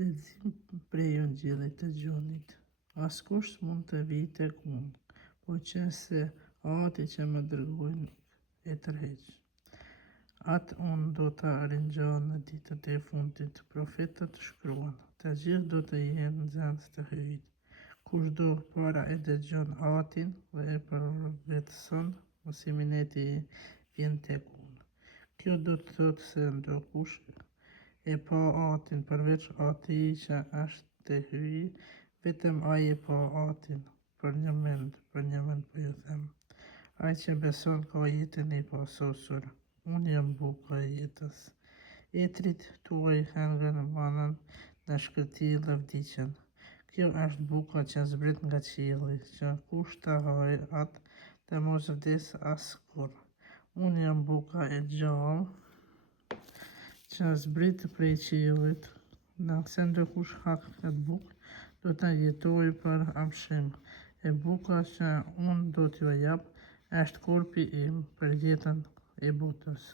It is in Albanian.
Lexim prej Ungjillit të Gjonit. Askush mund të vijë tek unë, po qëse ati që më dërgoi e tërheq. Atë unë do ta ringjall në ditët e fundit. Profetët shkruan, të gjithë do të jenë nxënës të hyjit. Kushdo para e dëgjon atin dhe e përvetëson mësimin e tij vjen tek unë. Kjo do të thotë se ndokush e pa atin përveç atij që është të hyj, vetëm ai e pa atin. Për një mend po ju them. Ai që beson ka jetën e pasosur. Unë jam buka e jetës. Etrit tuaj hëngën manën në shkëlqij dhe vdiqën. Kjo është buka që zbret nga qielli, që kush ta hajë atë të mos vdes askurr. Unë jam buka e gjallë që zbret prej qiellit. Nëse ndokush hak këtë bukë, do të jetojë për arshim. E buka që unë do t'ju jap është korpi im për jetën e botës.